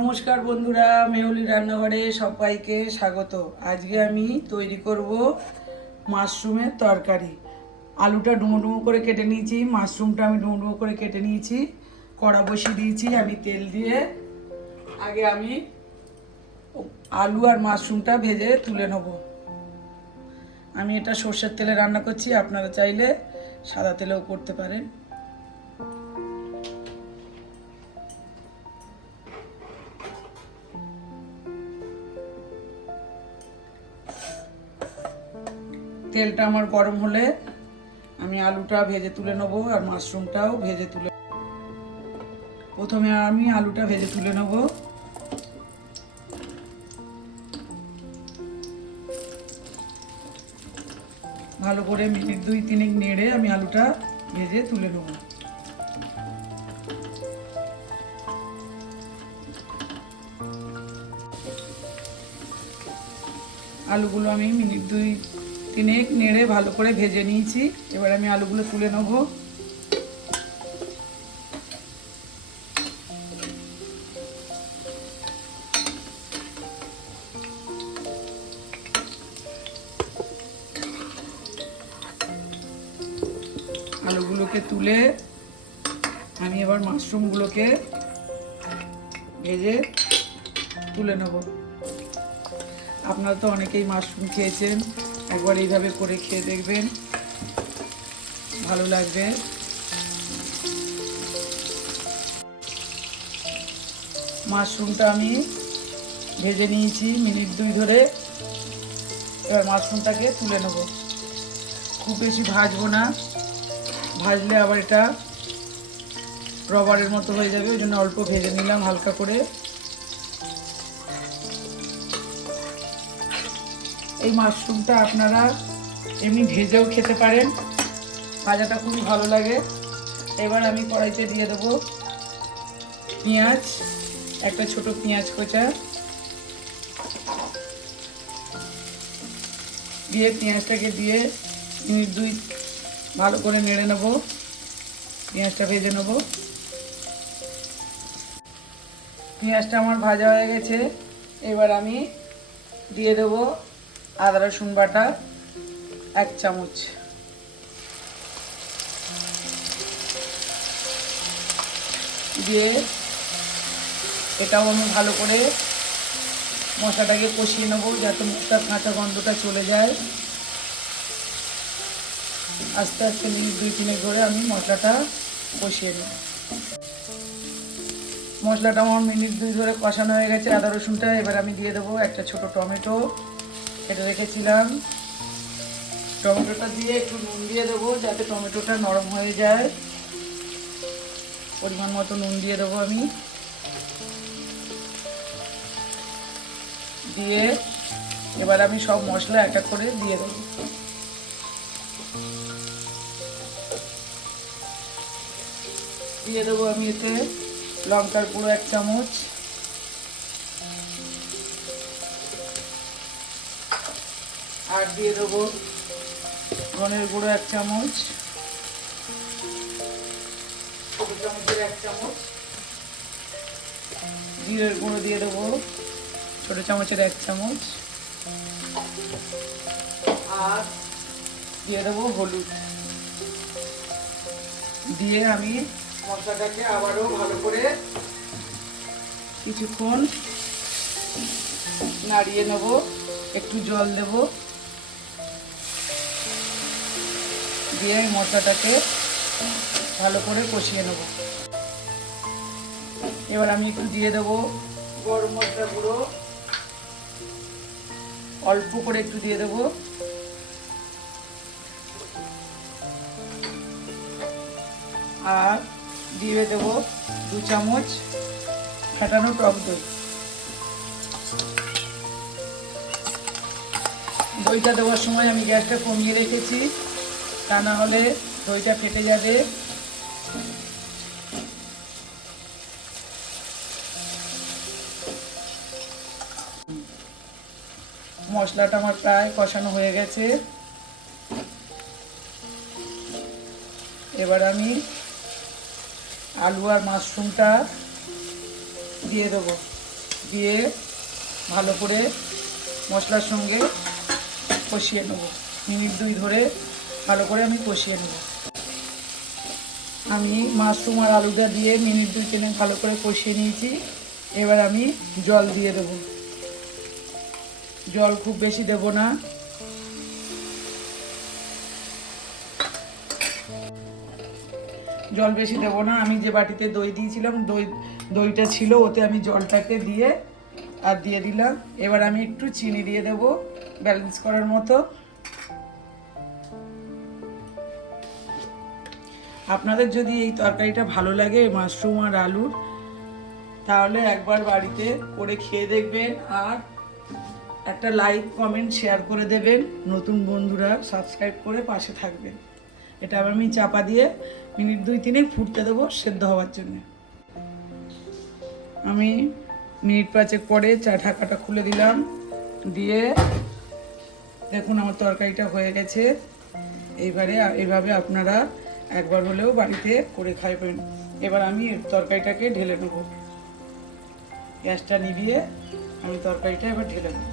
নমস্কার বন্ধুরা, মেহুলি রান্নাঘরে সবাইকে স্বাগত। আজকে আমি তৈরি করব মাশরুমের তরকারি। আলুটা ডুমো ডুমো করে কেটে নিয়েছি, মাশরুমটা আমি ডুমো ডুমো করে কেটে নিয়েছি। কড়া বসিয়ে দিয়েছি আমি তেল দিয়ে। আগে আমি আলু আর মাশরুমটা ভেজে তুলে নেব। আমি এটা সর্ষের তেলে রান্না করছি, আপনারা চাইলে সাদা তেলেও করতে পারেন। তেলটা আমার গরম হলে আমি আলুটা ভেজে তুলে নেব আর মাশরুমটাও ভেজে তুলে। প্রথমে আমি আলুটা ভেজে তুলে নেব। ভালো করে মিনিট 2-3 নেড়ে আমি আলুটা ভেজে তুলে নেব। আলুগুলো আমি মিনিট 2-3 নেড়ে ভালো করে ভেজে নিয়েছি। এবার আমি আলুগুলো তুলে নেব। আলুগুলোকে তুলে আমি এবার মাশরুমগুলোকে ভেজে তুলে নেব। আপনারা তো অনেকেই মাশরুম খেয়েছেন, একবার এইভাবে করে খেয়ে দেখবেন, ভালো লাগবে। মাশরুমটা আমি ভেজে নিয়েছি মিনিট 2 ধরে। এবার মাশরুমটাকে তুলে নেব। খুব বেশি ভাজবো না, ভাজলে আবার এটা রবারের মতো হয়ে যাবে, ওই জন্য অল্প ভেজে নিলাম হালকা করে। এই মাশরুমটা আপনারা এমনি ভেজেও খেতে পারেন, ভাজাটা খুবই ভালো লাগে। এবার আমি কড়াইতে দিয়ে দেবো পেঁয়াজ, একটা ছোট পেঁয়াজ কোচা দিয়ে পেঁয়াজটাকে দিয়ে মিনিট 2 ভালো করে নেড়ে নেব। পেঁয়াজটা ভেজে নেব। পেঁয়াজটা আমার ভাজা হয়ে গেছে। এবার আমি দিয়ে দেবো আদা রসুন বাটা 1 চামচ। দিয়ে এটাও আমি ভালো করে মশলাটাকে কষিয়ে নেব, যাতে মশলার কাঁচা গন্ধটা চলে যায়। আস্তে আস্তে মিনিট 2-3 ধরে আমি মশলাটা কষিয়ে নেব। মশলাটা আমার মিনিট 2 ধরে কষানো হয়ে গেছে আদা রসুনটা। এবার আমি দিয়ে দেবো একটা ছোট টমেটো কেটে রেখেছিলাম। টমেটোটা দিয়ে একটু নুন দিয়ে দেবো যাতে টমেটোটা নরম হয়ে যায়। পরিমাণ মতো নুন দিয়ে দেবো আমি। দিয়ে এবার আমি সব মশলা এক এক করে দিয়ে দেবো। দিয়ে দেবো আমি এতে লঙ্কার গুঁড়ো 1 চামচ, আর দিয়ে দেবো ধনের গুঁড়ো 1 চামচ, ছোটো চামচের 1 চামচ, জিরের গুঁড়ো দিয়ে দেবো ছোটো চামচের 1 চামচ, আর দিয়ে দেবো হলুদ। দিয়ে আমি মশলাটাকে আবারও ভালো করে কিছুক্ষণ নাড়িয়ে নেব। একটু জল দেব, দিয়ে এই মশলাটাকে ভালো করে কষিয়ে নেব। এবার আমি একটু দিয়ে দেবো গরম মশলা গুঁড়ো, অল্প করে একটু দিয়ে দেবো। আর দিয়ে দেবো 2 চামচ ফেটানো টক দই। দইটা দেওয়ার সময় আমি গ্যাসটা কমিয়ে রেখেছি, তা না হলে দইটা ফেটে যাবে। মশলাটা আমার প্রায় কষানো হয়ে গেছে। এবার আমি আলু আর মাশরুমটা দিয়ে দেবো। দিয়ে ভালো করে মশলার সঙ্গে কষিয়ে নেব। মিনিট 2 ধরে ভালো করে আমি কষিয়ে নেব। আমি মাশরুম আর আলুটা দিয়ে মিনিট 2-3 ভালো করে কষিয়ে নিয়েছি। এবার আমি জল দিয়ে দেব। জল খুব বেশি দেব না। জল বেশি দেব না। আমি যে বাটিতে দই দিয়েছিলাম, দইটা ছিল, ওতে আমি জলটাকে দিয়ে আর দিয়ে দিলাম। এবার আমি একটু চিনি দিয়ে দেব ব্যালেন্স করার মতো। আপনাদের যদি এই তরকারিটা ভালো লাগে মাশরুম আর আলুর, তাহলে একবার বাড়িতে করে খেয়ে দেখবেন আর একটা লাইক কমেন্ট শেয়ার করে দেবেন। নতুন বন্ধুরা সাবস্ক্রাইব করে পাশে থাকবেন। এটা আমি চাপা দিয়ে মিনিট 2-3 ফুটতে দেবো সেদ্ধ হওয়ার জন্য। আমি মিনিট 5 পরে ঢাকাটা খুলে দিলাম। দিয়ে দেখুন আমার তরকারিটা হয়ে গেছে। এইভাবে আপনারা একবার হলেও বাড়িতে করে খাইবেন। এবার আমি তরকারিটাকে ঢেলে নেব। গ্যাসটা নিভিয়ে আমি তরকারিটা এবার ঢেলে নেব।